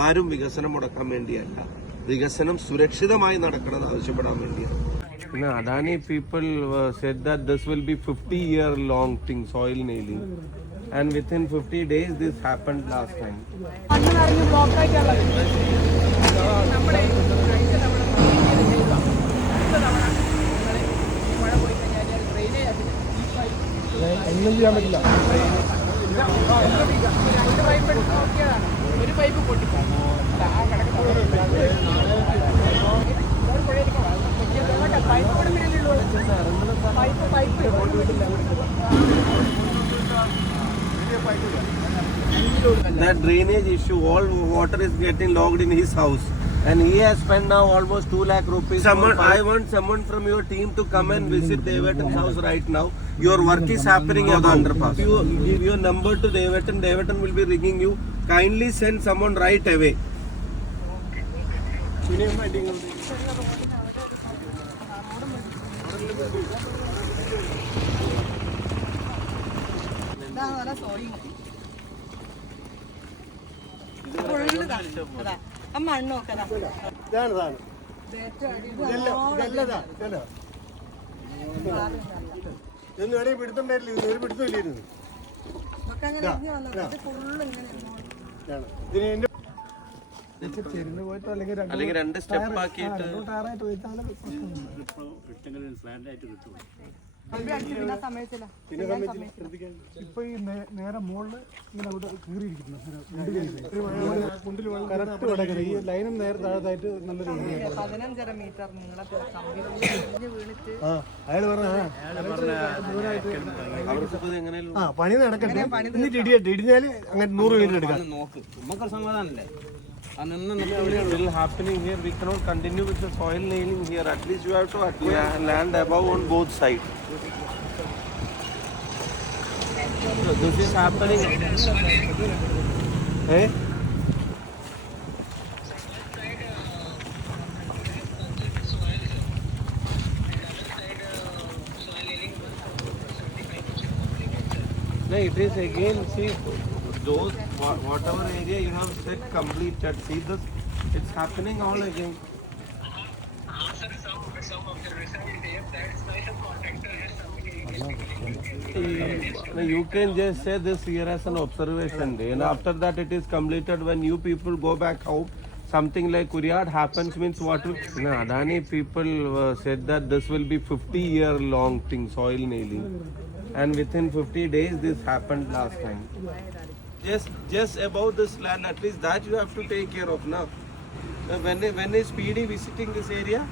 ആരും വികസനം മുടക്കാൻ വേണ്ടിയല്ല. വികസനം സുരക്ഷിതമായി നടക്കണം ആവശ്യപ്പെടാൻ വേണ്ടിയാണ്. പിന്നെ Adani people said that this will be fifty year long thing soil nailing and within fifty days this happen last time ഒന്നും ചെയ്യാൻ പറ്റില്ല. രണ്ട് പൈപ്പ് എടുത്ത് നോക്കിയതാണ് ഒരു പൈപ്പ് പൊട്ടിപ്പോയി അല്ല, ആ കിടക്കുന്ന ഒരു പുഴയിലേക്ക് വാ. വലിയ വെള്ളമൊക്കെ പൈപ്പ് കൂടെ വീട്ടിലുള്ളൂ പൈപ്പ് പൈപ്പ് ഒരു വീട്ടില്ല that drainage issue, all water is getting logged in his house. And he has spent now almost 2 lakh rupees. Someone, I want someone from your team to come and visit Devatan's house right now. Your work is happening at the underpass. You give your number to Devatan. Devatan will be ringing you. Kindly send someone right away. ഇതൊന്നും പിടുത്തണ്ടായില്ല ഇത് ഒരു പിടുത്തം ഇല്ലായിരുന്നു full ഇങ്ങനെ അല്ലെങ്കിൽ രണ്ട് അല്ലെങ്കിൽ രണ്ട് സ്റ്റെപ്പ് ആക്കിയിട്ട് ഇപ്പൊ ഈ നേരെ മുകളിൽ ഇങ്ങനെ അവിടെ കീറിയിരിക്കുന്നു. കറക്റ്റ് കിടക്കുന്നത് ഈ ലൈനും നേരെ താഴത്തായിട്ട് നല്ലൊരു വഴിയാണ്. പതിനഞ്ചര മീറ്റർ നീളത്തിലെ കമ്പി ഇടിഞ്ഞ് വീണിട്ട് ആ അയാൾ പറഞ്ഞ അവർക്ക് ഇപ്പൊ ഇത് എങ്ങനെയാലും ആ പണി നടക്കട്ടെ. എന്നിട്ട് ഇടിയട്ടെ ഇടിഞ്ഞാൽ അങ്ങനെ നൂറ് മീറ്റർ എടുക്കാം. still happening here. We No, it is again, see, those, whatever area you have said completed, see this, it's happening all again. You can just say this here as an observation day, and after that it is completed when you people go back home. Something like Kuriad happens means what? will- No, Adani people uh, said that this will be 50 year long thing, soil nailing, and within 50 days this happened last time. Just, just about this land, at least that you have to take care of now. Uh, When, when is PD visiting this area?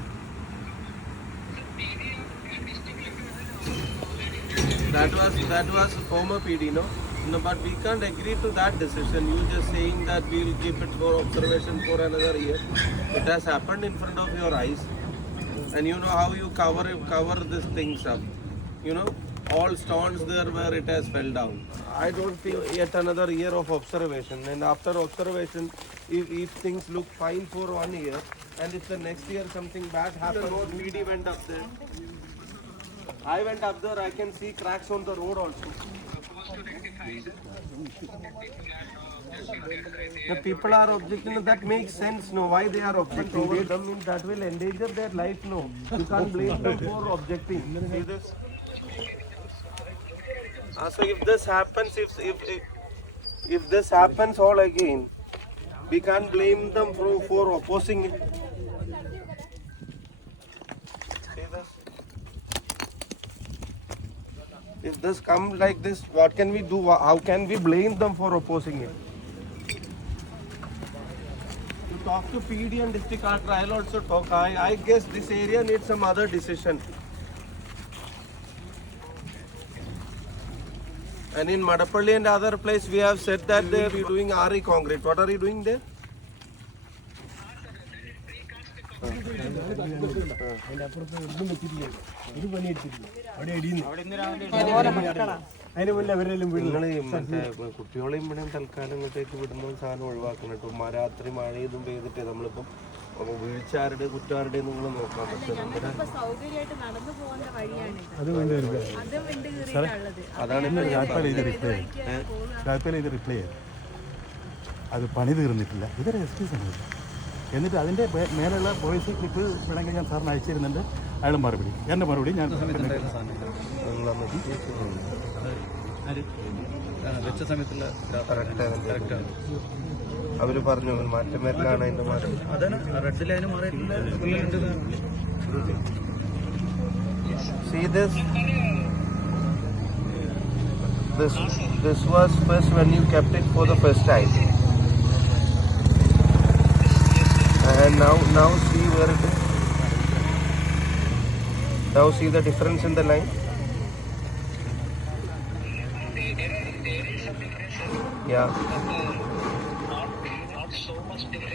That was that was former PD, no? No, but we can't agree to that decision. You just saying that we will keep it for observation for another year. It has happened in front of your eyes, and you know how you cover cover these things up. You know, all stones there where it has fell down. I don't feel yet another year of observation, and after observation, if, if things look fine for one year, and if the next year something bad happens, PD went up there. I went up there, I can see cracks on the road also. The people are objecting, that makes sense, no? Why they are objecting? Over them means that will endanger their life, no? You can't blame them for objecting. See this? Ah, so if this happens, if, if, if, this happens all again, we can't blame them for, for opposing it. If this comes like this, what can we do? How can we blame them for opposing it? You talk to PD and district collector, I'll also talk. I, I guess this area needs some other decision. And in Madapalli and other place, we have said that they are doing RE concrete. What are you doing there? നിങ്ങൾ മറ്റേ കുട്ടികളെയും ഇവിടെ തൽക്കാലം ഇങ്ങോട്ടേക്ക് വിടുന്ന സാധനം ഒഴിവാക്കണം കേട്ടോ മ- രാത്രി മഴ ഇതും പെയ്തിട്ട് നമ്മളിപ്പം അപ്പൊ വീഴ്ചാരുടെ കുറ്റാരുടെ നിങ്ങൾ നോക്കാൻ പറ്റും അതാണ് ഇത് റിപ്ലൈ അത് പണി തീർന്നിട്ടില്ല. ഇതൊരു എക്സ്ക്യൂസ് ആണ്. എന്നിട്ട് അതിന്റെ മേലെയുള്ള മേലുള്ള വോയിസ് ക്ലിപ്പ് വേണമെങ്കിൽ ഞാൻ സാറിന് അയച്ചിരുന്നുണ്ട് അയാൾ മറുപടി. എന്റെ മറുപടി ഞാൻ വെച്ച സമയത്തുള്ള കറക്റ്റാണ് അവർ പറഞ്ഞു മാറ്റം വരലാണ് അതിന്റെ മാറ്റം See this? This this was first when you kept it for the first time. And now now see where it is. Now see the difference in the line. Yeah.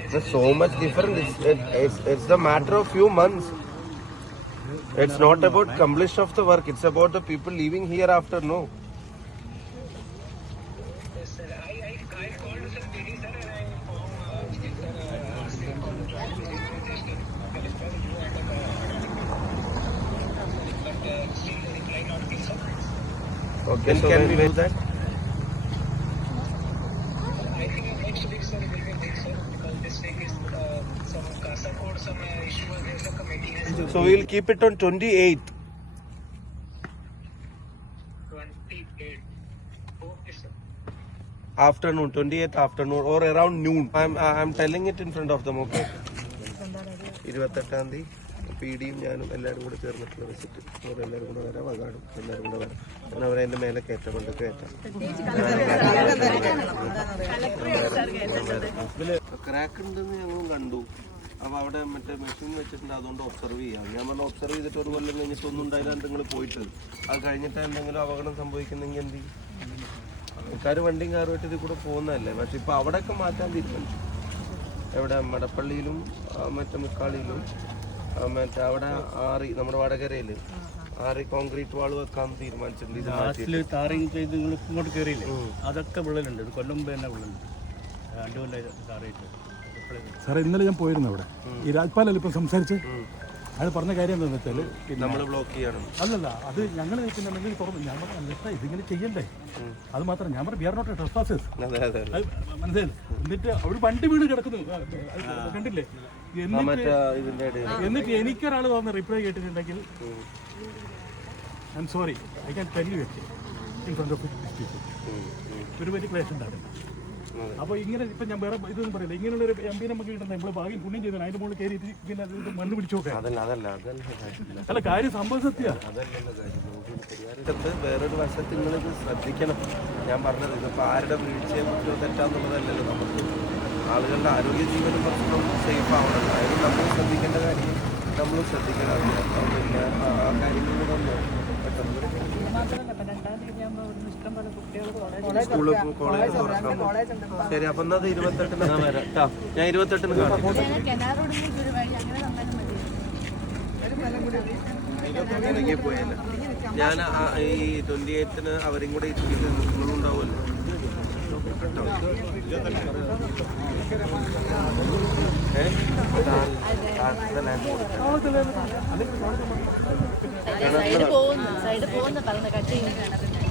There's so much difference. It's, it, it's, it's the matter of few months. It's not about completion of the work. It's about the people leaving here after. No. Okay, so can we do that? So we'll keep it on 28th. Afternoon, 28th afternoon or around noon. I'm I'm telling it in front of them, okay? ഇരുപത്തെട്ടാം തീയതി P ഡിയും ഞാനും എല്ലാവരും കൂടെ ചേർന്നിട്ടുള്ള visit അവരെല്ലാവരും കൂടെ വരാം വകാടും എല്ലാവരും കൂടെ വരാം എന്നാൽ അവരെ എന്റെ മേലെ കയറ്റാൻ കൊണ്ട് കയറ്റാം ക്രാക്ക് ഉണ്ടെന്ന് ഞങ്ങളും കണ്ടു അപ്പൊ അവിടെ മറ്റേ മെഷീൻ വെച്ചിട്ടുണ്ട് അതുകൊണ്ട് ഒബ്സർവ് ചെയ്യാം. ഞാൻ പറഞ്ഞ ഒബ്സർവ് ചെയ്തിട്ട് ഒരു കൊല്ലം കഴിഞ്ഞിട്ട് ഒന്നും ഉണ്ടായില്ലാണ്ട് നിങ്ങൾ പോയിട്ട് അത് കഴിഞ്ഞിട്ട് എന്തെങ്കിലും അപകടം സംഭവിക്കുന്നെങ്കിൽ എന്ത് ചെയ്യും? ആൾക്കാർ വണ്ടിയും കാറുമായിട്ട് ഇതിൽ കൂടെ പോകുന്നതല്ലേ? പക്ഷെ ഇപ്പൊ അവിടെയൊക്കെ മാറ്റാൻ തീരുമാനിച്ചു. എവിടെ? മടപ്പള്ളിയിലും മറ്റേ മുക്കാളിയിലും മറ്റേ അവിടെ ആറി നമ്മുടെ വടകരയിൽ ആറി കോൺക്രീറ്റ് വാൾ വെക്കാൻ തീരുമാനിച്ചിട്ടുണ്ട്. ലാസ്റ്റിൽ താറിങ് ചെയ്ത് നിങ്ങൾ ഇങ്ങോട്ട് കയറിയില്ലേ? അതൊക്കെ വിള്ളലുണ്ട്. കൊല്ലം മുമ്പ് തന്നെ വിള്ളലുണ്ട്. രണ്ടു കൊല്ലം താറിയിട്ട് സാറേ ഇന്നലെ ഞാൻ പോയിരുന്നു അവിടെ. ഈ രാജ്പാലല്ല ഇപ്പം സംസാരിച്ച്? അയാൾ പറഞ്ഞ കാര്യം എന്താണെന്ന് വെച്ചാൽ നമ്മൾ ബ്ലോക്ക് ചെയ്യണം. അല്ലല്ല അത് ഞങ്ങൾ നിൽക്കുന്നുണ്ടെങ്കിൽ തുറന്നു ഞാൻ പറഞ്ഞു ഇതിങ്ങനെ ചെയ്യണ്ടേ? അത് മാത്രം ഞാൻ പറഞ്ഞു ബിയർ നോട്ട് ട്രസ്പാസേഴ്സ് മനസ്സിലായി എന്നിട്ട് അവർ വണ്ടി വീട് കിടക്കുന്നു. കണ്ടില്ലേ? എന്നിട്ട് എന്നിട്ട് എനിക്കൊരാൾ തന്ന reply കേട്ടിട്ടുണ്ടെങ്കിൽ I am sorry I can tell you in front of ഒരു വലിയ ക്ലേശം ഉണ്ടായിരുന്നു അപ്പോൾ ഇങ്ങനെ ഇപ്പം ഞാൻ വേറെ ഇതൊന്നും പറയില്ല. ഇങ്ങനെയുള്ള ഒരു എം പി നമുക്ക് കിട്ടുന്ന നമ്മൾ ഭാഗ്യം പുണ്യം ചെയ്തു അതിന്റെ മുകളിൽ കയറി പിന്നെ അത് മണ്ണ് പിടിച്ചു അല്ല കാര്യം സംഭവം സത്യ. വേറൊരു വശത്ത് നിങ്ങളിത് ശ്രദ്ധിക്കണം. ഞാൻ പറഞ്ഞത് ഇതിപ്പോൾ ആരുടെ വീഴ്ചയെ പറ്റിയോ തെറ്റാന്നുള്ളതല്ലല്ലോ നമുക്ക്. ആളുകളുടെ ആരോഗ്യ ജീവനും പ്രശ്നം സേഫ് ആവണം. അതായത് നമ്മൾ ശ്രദ്ധിക്കേണ്ട കാര്യം നമ്മൾ ശ്രദ്ധിക്കണം. അതിന് പിന്നെ ആ കാര്യങ്ങൾ തന്നെ പെട്ടെന്ന് മാത്രമല്ല ഇപ്പൊ രണ്ടാം തീയതി കോളേജ് തുറക്കാം ശരി അപ്പൊ എന്നാൽ അത് ഇരുപത്തെട്ടിന് ഞാൻ വരാം. ട്ടാ. ഞാൻ ഇരുപത്തെട്ടിന് കാണാം. കെനാർ റോഡിലേക്ക് ഒരു വഴി അങ്ങനെ തന്നാലും മതി. ഇറങ്ങി പോയല്ലേ? ഞാൻ ഈ ട്വന്റി എയ്ത്തിന് അവരും കൂടെ നിങ്ങളും ഉണ്ടാവുമല്ലോ. കേട്ടോ ഏ? താഴത്തെ land കൊടുക്കാം. സൈഡ് പോകുന്നു സൈഡ് പോകുന്ന കട്ട് ചെയ്യുന്ന.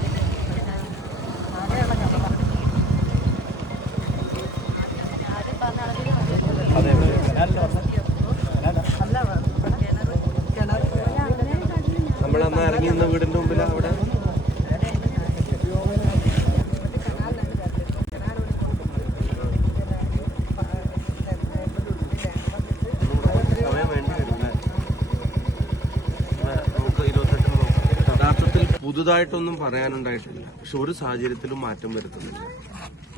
ഇറങ്ങി നിന്ന വീടിന്റെ മുമ്പിൽ അവിടെ? പുതുതായിട്ടൊന്നും പറയാനുണ്ടായിട്ടില്ല. പക്ഷെ ഒരു സാഹചര്യത്തിലും മാറ്റം വരുത്തുന്നില്ല.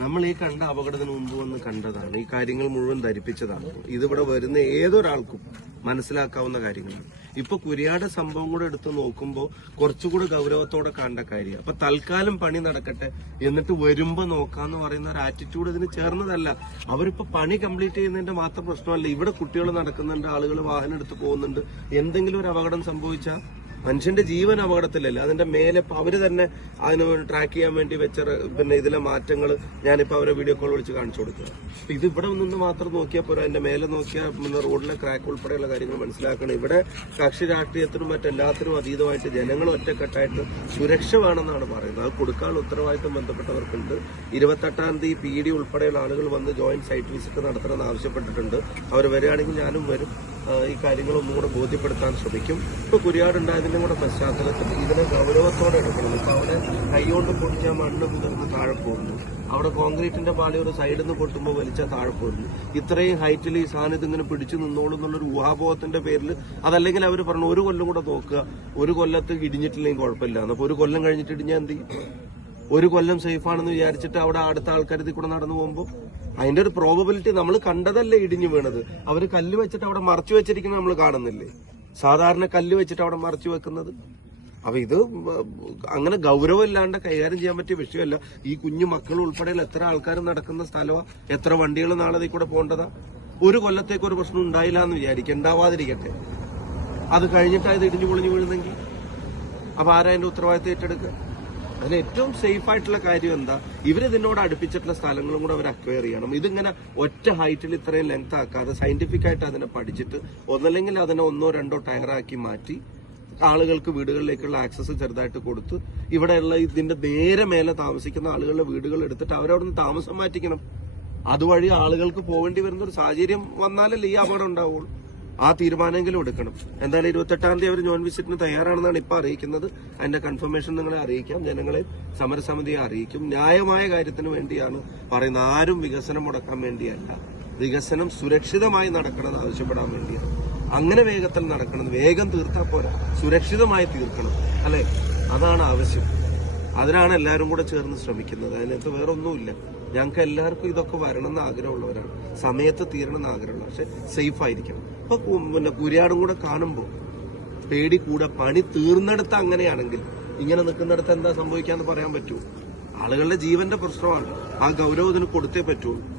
നമ്മൾ ഈ കണ്ട അപകടത്തിന് മുമ്പ് വന്ന് കണ്ടതാണ്. ഈ കാര്യങ്ങൾ മുഴുവൻ ധരിപ്പിച്ചതാണ്. ഇതിവിടെ വരുന്ന ഏതൊരാൾക്കും മനസ്സിലാക്കാവുന്ന കാര്യങ്ങളാണ്. ഇപ്പൊ കുരിയാടെ സംഭവം കൂടെ എടുത്തു നോക്കുമ്പോൾ കുറച്ചുകൂടെ ഗൗരവത്തോടെ കാണേണ്ട കാര്യം അപ്പൊ തൽക്കാലം പണി നടക്കട്ടെ എന്നിട്ട് വരുമ്പോ നോക്കാന്ന് പറയുന്ന ഒരു ആറ്റിറ്റ്യൂഡ് ഇതിന് ചേർന്നതല്ല. അവരിപ്പോ പണി കംപ്ലീറ്റ് ചെയ്യുന്നതിന്റെ മാത്രം പ്രശ്നമല്ല. ഇവിടെ കുട്ടികൾ നടക്കുന്നുണ്ട് ആളുകൾ വാഹനം എടുത്ത് പോകുന്നുണ്ട്. എന്തെങ്കിലും ഒരു അപകടം സംഭവിച്ചാൽ മനുഷ്യന്റെ ജീവൻ അപകടത്തിലല്ല? അതിന്റെ മേലെ അവർ തന്നെ അതിന് ട്രാക്ക് ചെയ്യാൻ വേണ്ടി വെച്ച പിന്നെ ഇതിലെ മാറ്റങ്ങൾ ഞാനിപ്പോ അവരെ വീഡിയോ കോൾ വിളിച്ച് കാണിച്ചു കൊടുക്കുക അപ്പൊ ഇത് ഇവിടെ നിന്ന് മാത്രം നോക്കിയാൽ പോരാ. അതിന്റെ മേലെ നോക്കിയാൽ പിന്നെ റോഡിലെ ക്രാക്ക് ഉൾപ്പെടെയുള്ള കാര്യങ്ങൾ മനസ്സിലാക്കണം. ഇവിടെ കക്ഷി രാഷ്ട്രീയത്തിനും മറ്റെല്ലാത്തിനും അതീതമായിട്ട് ജനങ്ങൾ ഒറ്റക്കെട്ടായിട്ട് സുരക്ഷ വേണമെന്നാണ് പറയുന്നത്. അത് കൊടുക്കാനുള്ള ഉത്തരവാദിത്തം ബന്ധപ്പെട്ടവർക്കുണ്ട്. ഇരുപത്തെട്ടാം തീയതി പി ഡി ഉൾപ്പെടെയുള്ള ആളുകൾ വന്ന് ജോയിന്റ് സൈറ്റ് വിസിറ്റ് നടത്തണമെന്ന് ആവശ്യപ്പെട്ടിട്ടുണ്ട്. അവർ വരികയാണെങ്കിൽ ഞാനും വരും. ഈ കാര്യങ്ങൾ ഒന്നുകൂടെ ബോധ്യപ്പെടുത്താൻ ശ്രമിക്കും. ഇപ്പൊ കുരിയാട് ഉണ്ടായതിന്റെ കൂടെ പശ്ചാത്തലത്തിൽ ഇതിനെ ഗൗരവത്തോടെ എടുക്കണം. ഇപ്പൊ അവിടെ കൈകൊണ്ട് പൊടിച്ചാൽ മണ്ണ് കുതിർന്ന് താഴെ പോകുന്നു. അവിടെ കോൺക്രീറ്റിന്റെ പാളി ഒരു സൈഡിൽ നിന്ന് പൊട്ടുമ്പോൾ വലിച്ചാൽ താഴെ പോകുന്നു. ഇത്രയും ഹൈറ്റിൽ ഈ സാധനം ഇതിങ്ങനെ പിടിച്ചു നിന്നോളും എന്നുള്ളൊരു ഊഹാബോധത്തിന്റെ പേരിൽ അതല്ലെങ്കിൽ അവർ പറഞ്ഞു ഒരു കൊല്ലം കൂടെ നോക്കുക. ഒരു കൊല്ലത്ത് ഇടിഞ്ഞിട്ടില്ലെങ്കിൽ കുഴപ്പമില്ല. അപ്പൊ ഒരു കൊല്ലം കഴിഞ്ഞിട്ട് ഇടിഞ്ഞാൽ എന്ത് ചെയ്യും? ഒരു കൊല്ലം സേഫാണെന്ന് വിചാരിച്ചിട്ട് അവിടെ അടുത്ത ആൾക്കാർ ഇതിൽ കൂടെ നടന്നു പോകുമ്പോൾ അതിന്റെ ഒരു പ്രോബബിലിറ്റി നമ്മൾ കണ്ടതല്ലേ ഇടിഞ്ഞു വീണത്. അവർ കല്ല് വെച്ചിട്ട് അവിടെ മറച്ചു വെച്ചിരിക്കുന്നത് നമ്മൾ കാണുന്നില്ലേ? സാധാരണ കല്ല് വെച്ചിട്ട് അവിടെ മറച്ചു വെക്കുന്നത്. അപ്പൊ ഇത് അങ്ങനെ ഗൗരവമില്ലാണ്ട് കൈകാര്യം ചെയ്യാൻ പറ്റിയ വിഷയമല്ല. ഈ കുഞ്ഞു മക്കൾ ഉൾപ്പെടെയുള്ള എത്ര ആൾക്കാർ നടക്കുന്ന സ്ഥലമാ എത്ര വണ്ടികൾ നാളെ ഇതിൽ കൂടെ പോകേണ്ടതാ? ഒരു കൊല്ലത്തേക്ക് ഒരു പ്രശ്നം ഉണ്ടായില്ല എന്ന് വിചാരിക്കും ഉണ്ടാവാതിരിക്കട്ടെ. അത് കഴിഞ്ഞിട്ടായത് ഇടിഞ്ഞു പൊളിഞ്ഞു വീഴുന്നെങ്കിൽ? അപ്പൊ ആരാ അതിന്റെ ഉത്തരവാദിത്തം ഏറ്റെടുക്കുക? അതിൽ ഏറ്റവും സേഫ് ആയിട്ടുള്ള കാര്യം എന്താ? ഇവർ ഇതിനോട് അടുപ്പിച്ചിട്ടുള്ള സ്ഥലങ്ങളും കൂടെ അവർ അക്വയർ ചെയ്യണം. ഇതിങ്ങനെ ഒറ്റ ഹൈറ്റിൽ ഇത്രയും ലെങ്ത് ആക്കാതെ സയന്റിഫിക് ആയിട്ട് അതിനെ പഠിച്ചിട്ട് ഒന്നല്ലെങ്കിൽ അതിനെ ഒന്നോ രണ്ടോ ടയറാക്കി മാറ്റി ആളുകൾക്ക് വീടുകളിലേക്കുള്ള ആക്സസ് ചെറുതായിട്ട് കൊടുത്ത് ഇവിടെയുള്ള ഇതിന്റെ നേരെ മേലെ താമസിക്കുന്ന ആളുകളുടെ വീടുകൾ എടുത്തിട്ട് അവരവിടെ നിന്ന് താമസം മാറ്റിക്കണം. അതുവഴി ആളുകൾക്ക് പോകേണ്ടി വരുന്ന ഒരു സാഹചര്യം വന്നാലല്ലേ ഈ അപകടം ഉണ്ടാവുള്ളൂ. ആ തീരുമാനമെങ്കിലും എടുക്കണം. എന്തായാലും ഇരുപത്തെട്ടാം തീയതി അവർ നോൺ വിസിറ്റിന് തയ്യാറാണെന്നാണ് ഇപ്പൊ അറിയിക്കുന്നത്. അതിന്റെ കൺഫർമേഷൻ നിങ്ങളെ അറിയിക്കാം. ജനങ്ങളെ സമരസമിതിയെ അറിയിക്കും. ന്യായമായ കാര്യത്തിന് വേണ്ടിയാണ് പറയുന്നത്. ആരും വികസനം മുടക്കാൻ വേണ്ടിയല്ല. വികസനം സുരക്ഷിതമായി നടക്കണമെന്ന് ആവശ്യപ്പെടാൻ വേണ്ടിയാണ്. അങ്ങനെ വേഗത്തിൽ നടക്കണം വേഗം തീർത്താൽ പോരാ. സുരക്ഷിതമായി തീർക്കണം. അല്ലെ? അതാണ് ആവശ്യം. അതിനാണ് എല്ലാവരും കൂടെ ചേർന്ന് ശ്രമിക്കുന്നത്. അതിനകത്ത് വേറെ ഒന്നുമില്ല ഞങ്ങൾക്ക് എല്ലാവർക്കും ഇതൊക്കെ വരണം എന്ന് ആഗ്രഹമുള്ളവരാണ്. സമയത്ത് തീരണം എന്ന് ആഗ്രഹമുള്ള പക്ഷെ സേഫ് ആയിരിക്കണം. ഇപ്പൊ കു- പിന്നെ കുരിയാടും കൂടെ കാണുമ്പോൾ പേടി കൂടെ. പണി തീർന്നെടുത്ത് അങ്ങനെയാണെങ്കിൽ ഇങ്ങനെ നിൽക്കുന്നിടത്ത് എന്താ സംഭവിക്കാന്ന് പറയാൻ പറ്റുമോ ആളുകളുടെ ജീവന്റെ പ്രശ്നമാണ്. ആ ഗൗരവത്തിന് കൊടുത്തേ പറ്റുള്ളൂ